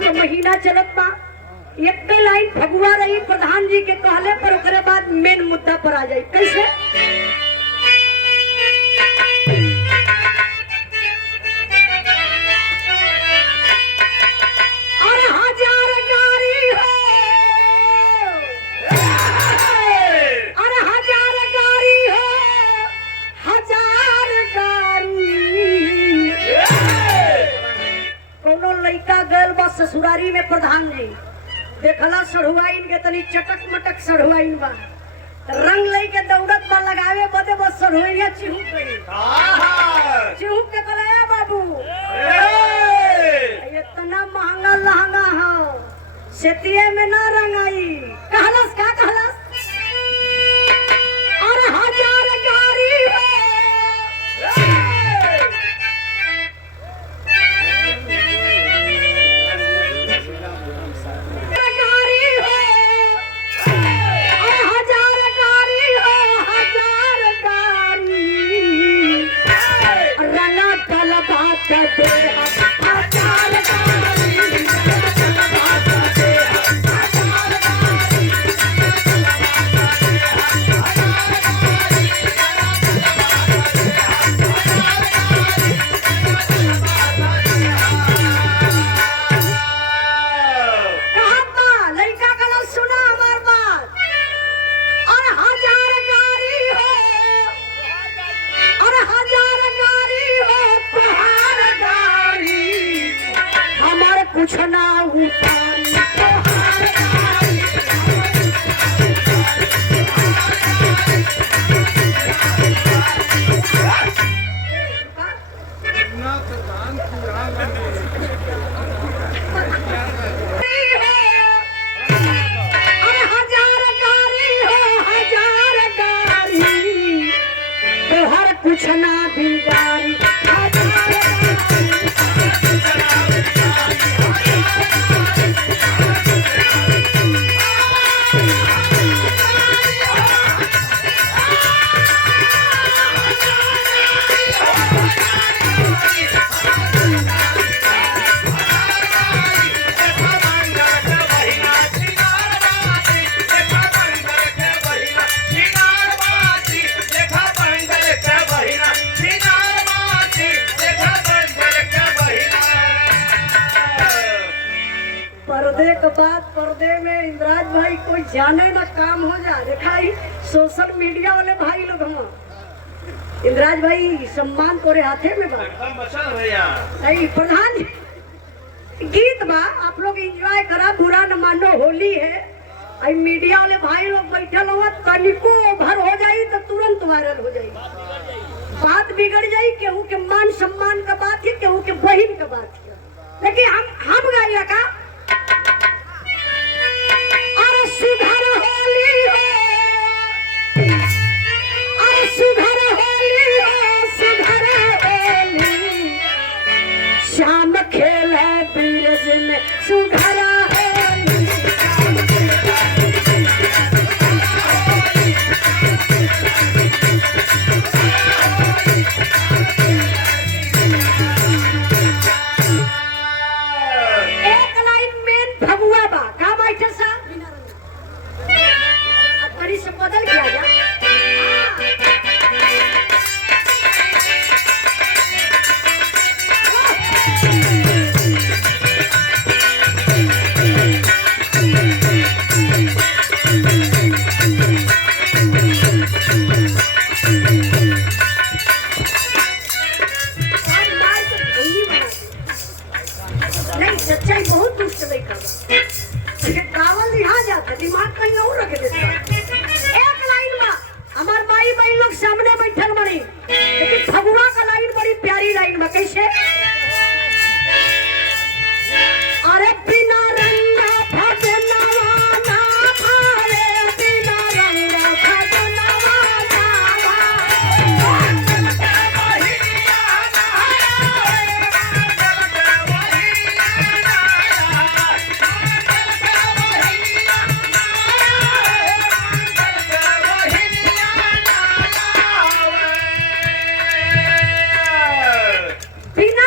फागुन का महीना चलत बा। एक लाइन फगुआ रही प्रधान जी के कहले पर ओकरे बाद मेन मुद्दा पर आ जाई। कैसे? ससुरारी में प्रधान जी देखला सढ़ुआइन के तनी चटक मटक सढ़ुआइन बा रंग लई के दौड़त बा लगावे बदे बस सढ़ुइया चिहुक गई चिहुक के कहले बाबू इतना महंगा लहंगा हो सेतिये में ना रंगाई कहलस का कहलस और हजार गाड़ी हो पर्दे में इंद्राज भाई कोई जाने ना काम हो जा देखा ही सोशल मीडिया वाले भाई लोग हम इंद्राज भाई सम्मान तोरे हाथे में बा नहीं प्रधान गीत बा आप लोग एंजॉय करा बुरा न मानो होली है आई मीडिया वाले भाई लोग बैठल हुआ तनिको भर हो जाई तो तुरंत वायरल हो जाई बात बिगड़ जाई केहू के मान सम्मान का बात है केहू के बहन का बात है लेकिन हम गाइला का सुधर होली हो अरे सुधर होली हो सुधर होली शाम खेले बीरज में सुधर होली एक लाइन में भगुआ बा का बैठे सा से बदल गया जा नहीं सच्चाई बहुत दुष्ट नहीं कर कावल यहाँ जाता दिमाग कहीं और रख देता हमार माई बहन लोग सामने बैठल बड़ी लेकिन फगुआ का लाइन बड़ी प्यारी लाइन में कैसे अरे बिना रंग फगुनवा ना भावे बिना रंग फगुनवा बिना